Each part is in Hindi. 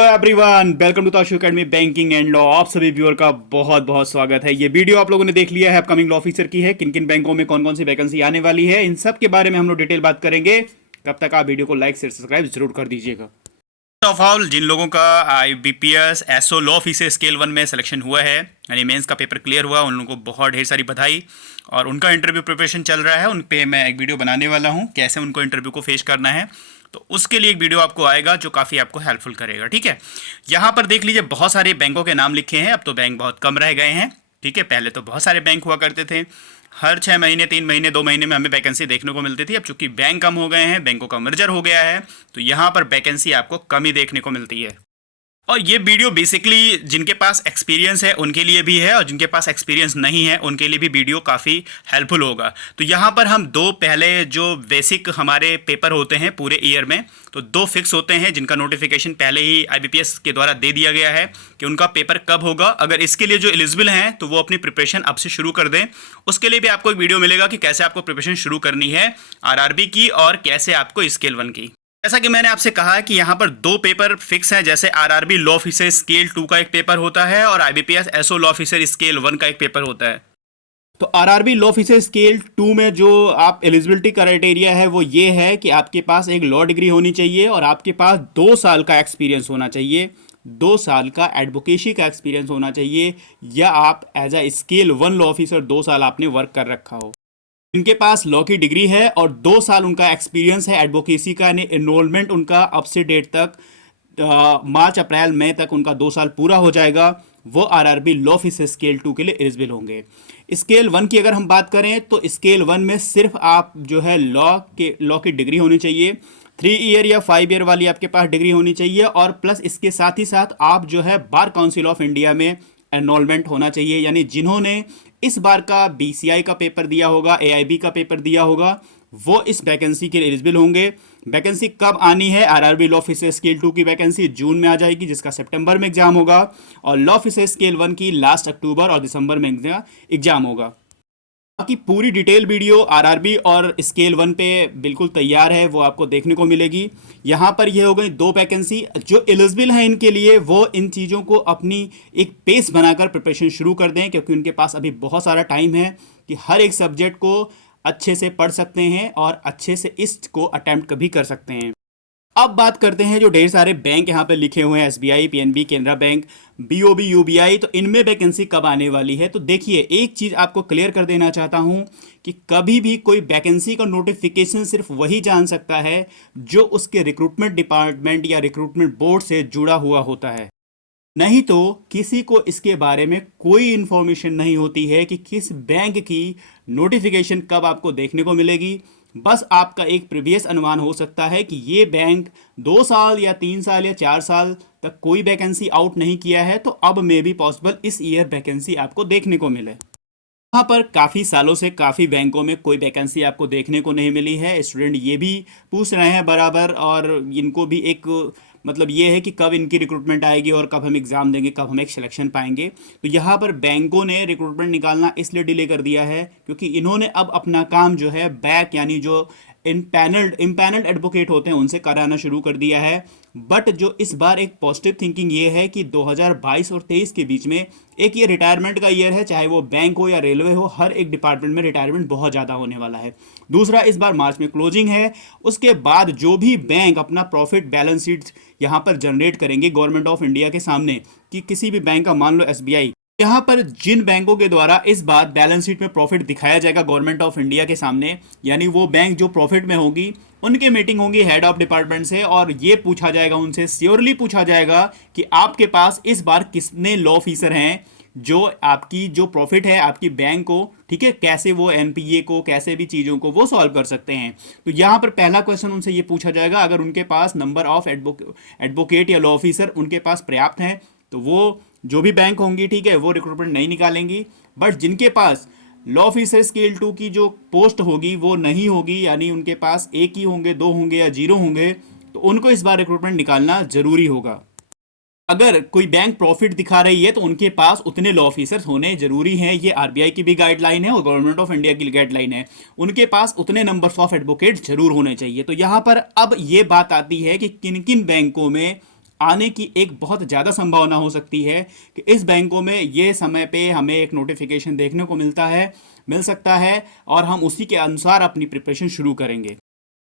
Everyone, welcome to Tashu academy banking and law. आप सभी व्यूअर का बहुत बहुत स्वागत है। ये वीडियो आप लोगों ने देख लिया है, अपकमिंग लॉ ऑफिसर की है, किन किन बैंकों में कौन कौन सी वैकेंसी आने वाली है, इन सब के बारे में हम लोग डिटेल बात करेंगे। तब तक आप वीडियो को लाइक शेयर सब्सक्राइब जरूर कर दीजिएगा। ऑफ ऑल, जिन लोगों का IBPS SO law officer scale 1 में सिलेक्शन हुआ है, यानी मेंस का पेपर क्लियर हुआ, उन लोगों को बहुत ढेर सारी बधाई। और उनका इंटरव्यू प्रिपरेशन चल रहा है, उन पे मैं एक वीडियो बनाने वाला हूँ कैसे उनको इंटरव्यू को फेस करना है। तो उसके लिए एक वीडियो आपको आएगा जो काफ़ी आपको हेल्पफुल करेगा। ठीक है, यहाँ पर देख लीजिए, बहुत सारे बैंकों के नाम लिखे हैं। अब तो बैंक बहुत कम रह गए हैं। ठीक है, पहले तो बहुत सारे बैंक हुआ करते थे, हर 6 महीने 3 महीने 2 महीने में हमें वैकेंसी देखने को मिलती थी। अब चूंकि बैंक कम हो गए हैं, बैंकों का मर्जर हो गया है, तो यहाँ पर वैकेंसी आपको कम ही देखने को मिलती है। और ये वीडियो बेसिकली जिनके पास एक्सपीरियंस है उनके लिए भी है, और जिनके पास एक्सपीरियंस नहीं है उनके लिए भी वीडियो काफ़ी हेल्पफुल होगा। तो यहाँ पर हम दो पहले जो बेसिक हमारे पेपर होते हैं पूरे ईयर में, तो दो फिक्स होते हैं जिनका नोटिफिकेशन पहले ही IBPS के द्वारा दे दिया गया है कि उनका पेपर कब होगा। अगर इसके लिए जो एलिजिबल हैं तो वो अपनी प्रिपरेशन अब से शुरू कर दें। उसके लिए भी आपको एक वीडियो मिलेगा कि कैसे आपको प्रिपरेशन शुरू करनी है RRB की, और कैसे आपको स्केल 1 की। जैसा कि मैंने आपसे कहा कि यहाँ पर दो पेपर फिक्स हैं, जैसे RRB लॉ ऑफिसर स्केल 2 का एक पेपर होता है और IBPS SO law officer scale 1 का एक पेपर होता है। तो RRB लॉ ऑफिसर स्केल 2 में जो आप एलिजिबिलिटी क्राइटेरिया है वो ये है कि आपके पास एक लॉ डिग्री होनी चाहिए और आपके पास 2 साल का एक्सपीरियंस होना चाहिए, 2 साल का एडवोकेसी का एक्सपीरियंस होना चाहिए, या आप as a scale 1 law officer 2 साल आपने वर्क कर रखा हो। इनके पास लॉ की डिग्री है और 2 साल उनका एक्सपीरियंस है एडवोकेसी का, यानी एनरोलमेंट उनका अब से डेट तक मार्च अप्रैल मई तक उनका 2 साल पूरा हो जाएगा, वो RRB लॉ ऑफिसर स्केल 2 के लिए एलिजिबल होंगे। स्केल 1 की अगर हम बात करें तो स्केल 1 में सिर्फ आप जो है लॉ की डिग्री होनी चाहिए, 3 ईयर या 5 ईयर वाली आपके पास डिग्री होनी चाहिए, और प्लस इसके साथ ही साथ आप जो है बार काउंसिल ऑफ इंडिया में एनरोलमेंट होना चाहिए, यानी जिन्होंने इस बार का BCI का पेपर दिया होगा, AIB का पेपर दिया होगा, वो इस वैकेंसी के लिए एलिजिबल होंगे। वैकेंसी कब आनी है? RRB लॉ ऑफिसर स्केल 2 की वैकेंसी जून में आ जाएगी, जिसका सितंबर में एग्जाम होगा, और लॉ ऑफिसर स्केल 1 की लास्ट अक्टूबर और दिसंबर में एग्जाम होगा। बाकी पूरी डिटेल वीडियो RRB और स्केल 1 पे बिल्कुल तैयार है, वो आपको देखने को मिलेगी। यहाँ पर ये हो गई 2 वैकेंसी। जो एलिजिबल हैं इनके लिए वो इन चीज़ों को अपनी एक पेस बनाकर प्रिपरेशन शुरू कर दें, क्योंकि उनके पास अभी बहुत सारा टाइम है कि हर एक सब्जेक्ट को अच्छे से पढ़ सकते हैं और अच्छे से इसको अटैम्प्ट भी कर सकते हैं। अब बात करते हैं जो ढेर सारे बैंक यहाँ पे लिखे हुए हैं, SBI, PNB, Canara bank, BOB, UBI, तो इनमें वैकेंसी कब आने वाली है। तो देखिए, एक चीज़ आपको क्लियर कर देना चाहता हूँ कि कभी भी कोई वैकेंसी का नोटिफिकेशन सिर्फ वही जान सकता है जो उसके रिक्रूटमेंट डिपार्टमेंट या रिक्रूटमेंट बोर्ड से जुड़ा हुआ होता है, नहीं तो किसी को इसके बारे में कोई इंफॉर्मेशन नहीं होती है कि किस बैंक की नोटिफिकेशन कब आपको देखने को मिलेगी। बस आपका एक प्रीवियस अनुमान हो सकता है कि ये बैंक 2 साल या 3 साल या 4 साल तक कोई वैकेंसी आउट नहीं किया है, तो अब मे बी पॉसिबल इस ईयर वैकेंसी आपको देखने को मिले। यहाँ पर काफ़ी सालों से काफ़ी बैंकों में कोई वैकेंसी आपको देखने को नहीं मिली है। स्टूडेंट ये भी पूछ रहे हैं बराबर, और इनको भी एक मतलब ये है कि कब इनकी रिक्रूटमेंट आएगी और कब हम एग्ज़ाम देंगे, कब हम एक सिलेक्शन पाएंगे। तो यहाँ पर बैंकों ने रिक्रूटमेंट निकालना इसलिए डिले कर दिया है क्योंकि इन्होंने अब अपना काम जो है बैक, यानी जो इम्पैनल्ड एडवोकेट होते हैं उनसे कराना शुरू कर दिया है। बट जो इस बार एक पॉजिटिव थिंकिंग ये है कि 2022 और 23 के बीच में एक ये रिटायरमेंट का ईयर है, चाहे वो बैंक हो या रेलवे हो, हर एक डिपार्टमेंट में रिटायरमेंट बहुत ज़्यादा होने वाला है। दूसरा, इस बार मार्च में क्लोजिंग है, उसके बाद जो भी बैंक अपना प्रॉफिट बैलेंस शीट यहाँ पर जनरेट करेंगे गवर्नमेंट ऑफ इंडिया के सामने, कि किसी भी बैंक का, मान लो SBI, यहाँ पर जिन बैंकों के द्वारा इस बार बैलेंस शीट में प्रॉफिट दिखाया जाएगा गवर्नमेंट ऑफ इंडिया के सामने, यानी वो बैंक जो प्रॉफिट में होगी, उनकी मीटिंग होगी हेड ऑफ डिपार्टमेंट से, और ये पूछा जाएगा उनसे, श्योरली पूछा जाएगा कि आपके पास इस बार कितने लॉ ऑफिसर हैं जो आपकी जो प्रॉफिट है आपकी बैंक को, ठीक है, कैसे वो NPA को, कैसे भी चीज़ों को वो सॉल्व कर सकते हैं। तो यहाँ पर पहला क्वेश्चन उनसे ये पूछा जाएगा, अगर उनके पास नंबर ऑफ एडवोकेट या लॉ ऑफिसर उनके पास पर्याप्त हैं तो वो जो भी बैंक होंगी, ठीक है, वो रिक्रूटमेंट नहीं निकालेंगी। बट जिनके पास लॉ ऑफिसर स्केल 2 की जो पोस्ट होगी वो नहीं होगी, यानी उनके पास एक ही होंगे, 2 होंगे या 0 होंगे, तो उनको इस बार रिक्रूटमेंट निकालना जरूरी होगा। अगर कोई बैंक प्रॉफिट दिखा रही है तो उनके पास उतने लॉ ऑफिसर्स होने जरूरी हैं। ये RBI की भी गाइडलाइन है और गवर्नमेंट ऑफ इंडिया की गाइडलाइन है, उनके पास उतने नंबर्स ऑफ एडवोकेट जरूर होने चाहिए। तो यहाँ पर अब ये बात आती है कि किन किन बैंकों में आने की एक बहुत ज़्यादा संभावना हो सकती है कि इस बैंकों में ये समय पे हमें एक नोटिफिकेशन देखने को मिल सकता है और हम उसी के अनुसार अपनी प्रिपरेशन शुरू करेंगे।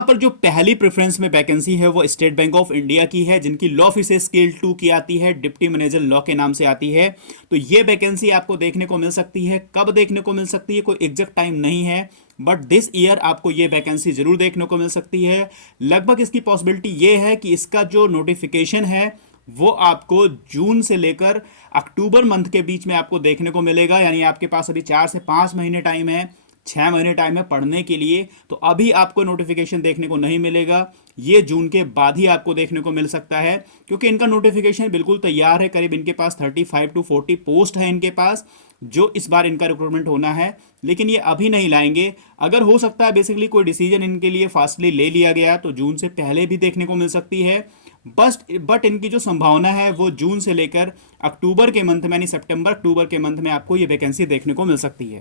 यहाँ पर जो पहली प्रेफरेंस में वैकेंसी है वो स्टेट बैंक ऑफ इंडिया की है, जिनकी लॉ ऑफिस स्केल 2 की आती है, डिप्टी मैनेजर लॉ के नाम से आती है। तो ये वैकेंसी आपको देखने को मिल सकती है। कब देखने को मिल सकती है, कोई एग्जैक्ट टाइम नहीं है, बट दिस ईयर आपको ये वैकेंसी जरूर देखने को मिल सकती है। लगभग इसकी पॉसिबिलिटी ये है कि इसका जो नोटिफिकेशन है वो आपको जून से लेकर अक्टूबर मंथ के बीच में आपको देखने को मिलेगा। यानी आपके पास अभी 4 से 5 महीने टाइम है, 6 महीने टाइम है पढ़ने के लिए। तो अभी आपको नोटिफिकेशन देखने को नहीं मिलेगा, ये जून के बाद ही आपको देखने को मिल सकता है, क्योंकि इनका नोटिफिकेशन बिल्कुल तैयार है। करीब इनके पास 35 to 40 पोस्ट है इनके पास, जो इस बार इनका रिक्रूटमेंट होना है, लेकिन ये अभी नहीं लाएंगे। अगर हो सकता है बेसिकली कोई डिसीजन इनके लिए फास्टली ले लिया गया तो जून से पहले भी देखने को मिल सकती है। बट इनकी जो संभावना है वो जून से लेकर अक्टूबर के मंथ में, यानी सितंबर अक्टूबर के मंथ में आपको ये वैकेंसी देखने को मिल सकती है।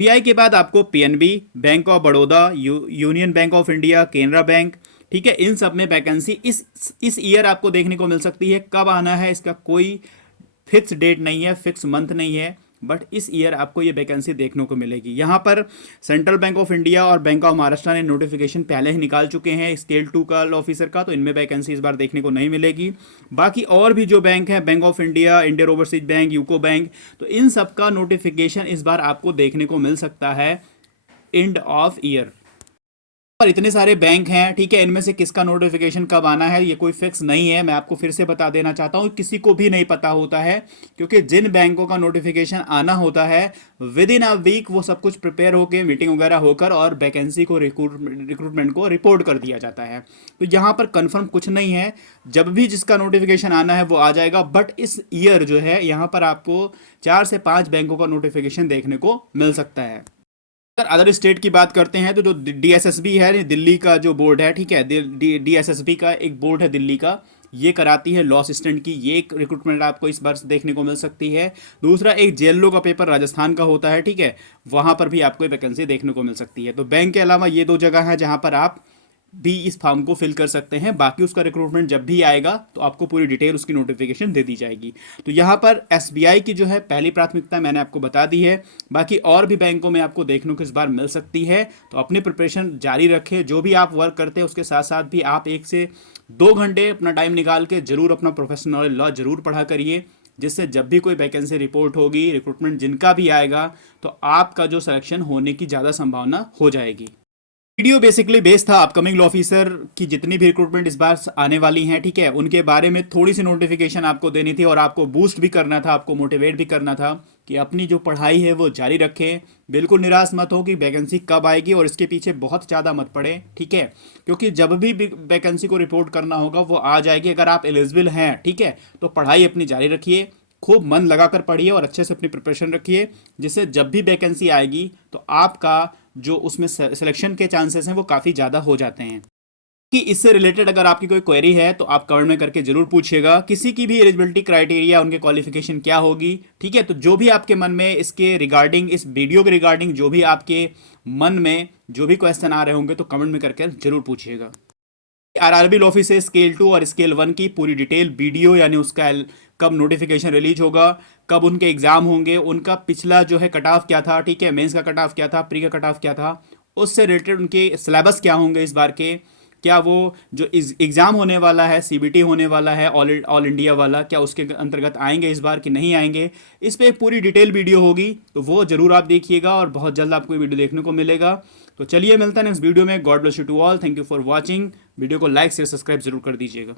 पीआई के बाद आपको PNB, bank of Baroda, union bank of India, Canara bank, ठीक है, इन सब में वैकेंसी इस ईयर आपको देखने को मिल सकती है। कब आना है इसका कोई फिक्स डेट नहीं है, फिक्स मंथ नहीं है, बट इस ईयर आपको ये वैकेंसी देखने को मिलेगी। यहाँ पर सेंट्रल बैंक ऑफ इंडिया और बैंक ऑफ महाराष्ट्र ने नोटिफिकेशन पहले ही निकाल चुके हैं स्केल 2 का ऑफिसर का, तो इनमें वैकेंसी इस बार देखने को नहीं मिलेगी। बाकी और भी जो बैंक हैं, bank of India, Indian overseas bank, UCO bank, तो इन सब का नोटिफिकेशन इस बार आपको देखने को मिल सकता है एंड ऑफ ईयर। पर इतने सारे बैंक हैं, ठीक है, इनमें से किसका नोटिफिकेशन कब आना है ये कोई फिक्स नहीं है। मैं आपको फिर से बता देना चाहता हूँ, किसी को भी नहीं पता होता है, क्योंकि जिन बैंकों का नोटिफिकेशन आना होता है विद इन अ वीक वो सब कुछ प्रिपेयर होकर मीटिंग वगैरह होकर और वैकेंसी को रिक्रूटमेंट को रिपोर्ट कर दिया जाता है। तो यहाँ पर कन्फर्म कुछ नहीं है, जब भी जिसका नोटिफिकेशन आना है वो आ जाएगा। बट इस ईयर जो है यहाँ पर आपको 4 से 5 बैंकों का नोटिफिकेशन देखने को मिल सकता है। अदर स्टेट की बात करते हैं तो जो डीएसएसबी है, दिल्ली का जो बोर्ड है, ठीक है, डीएसएसबी का एक बोर्ड है दिल्ली का, ये कराती है लॉ असिस्टेंट की, ये एक रिक्रूटमेंट आपको इस बार देखने को मिल सकती है। दूसरा एक जेएलओ का पेपर राजस्थान का होता है, ठीक है, वहां पर भी आपको वैकेंसी देखने को मिल सकती है। तो बैंक के अलावा ये 2 जगह है जहां पर आप भी इस फॉर्म को फिल कर सकते हैं। बाकी उसका रिक्रूटमेंट जब भी आएगा तो आपको पूरी डिटेल उसकी नोटिफिकेशन दे दी जाएगी। तो यहाँ पर एसबीआई की जो है पहली प्राथमिकता मैंने आपको बता दी है। बाकी और भी बैंकों में आपको देखने को इस बार मिल सकती है, तो अपनी प्रिपरेशन जारी रखें। जो भी आप वर्क करते हैं उसके साथ साथ भी आप 1 से 2 घंटे अपना टाइम निकाल के जरूर अपना प्रोफेशनल लॉ जरूर पढ़ा करिए, जिससे जब भी कोई वैकेंसी रिपोर्ट होगी, रिक्रूटमेंट जिनका भी आएगा, तो आपका जो सिलेक्शन होने की ज़्यादा संभावना हो जाएगी। वीडियो बेसिकली बेस्ड था अपकमिंग लॉ ऑफिसर की जितनी भी रिक्रूटमेंट इस बार आने वाली हैं, ठीक है, उनके बारे में थोड़ी सी नोटिफिकेशन आपको देनी थी और आपको बूस्ट भी करना था, आपको मोटिवेट भी करना था कि अपनी जो पढ़ाई है वो जारी रखें। बिल्कुल निराश मत हो कि वैकेंसी कब आएगी और इसके पीछे बहुत ज़्यादा मत पड़े, ठीक है, क्योंकि जब भी वैकेंसी को रिपोर्ट करना होगा वो आ जाएगी। अगर आप एलिजिबल हैं, ठीक है, तो पढ़ाई अपनी जारी रखिए, खूब मन लगाकर पढ़िए और अच्छे से अपनी प्रिपरेशन रखिए, जिससे जब भी वैकेंसी आएगी तो आपका जो उसमें सिलेक्शन के चांसेस हैं वो काफ़ी ज़्यादा हो जाते हैं। कि इससे रिलेटेड अगर आपकी कोई क्वेरी है तो आप कमेंट में करके जरूर पूछिएगा। किसी की भी एलिजिबिलिटी क्राइटेरिया, उनके क्वालिफिकेशन क्या होगी, ठीक है, तो जो भी आपके मन में इसके रिगार्डिंग, इस वीडियो के रिगार्डिंग जो भी आपके मन में जो भी क्वेश्चन आ रहे होंगे तो कमेंट में करके जरूर पूछिएगा। आरआरबी लॉ ऑफिस से स्केल 2 और स्केल 1 की पूरी डिटेल वीडियो, यानी उसका कब नोटिफिकेशन रिलीज होगा, कब उनके एग्जाम होंगे, उनका पिछला जो है कट ऑफ क्या था, ठीक है, मेंस का कट ऑफ क्या था, प्री का कट ऑफ क्या था, उससे रिलेटेड उनके सिलेबस क्या होंगे इस बार के, क्या वो जो एग्ज़ाम होने वाला है, सीबीटी होने वाला है ऑल इंडिया वाला, क्या उसके अंतर्गत आएंगे इस बार कि नहीं आएंगे, इस पर एक पूरी डिटेल वीडियो होगी, तो वो ज़रूर आप देखिएगा और बहुत जल्द आपको ये वीडियो देखने को मिलेगा। तो चलिए मिलता है नेक्स्ट वीडियो में। God bless you to all, thank you for watching. Video को लाइक शेयर सब्सक्राइब जरूर कर दीजिएगा।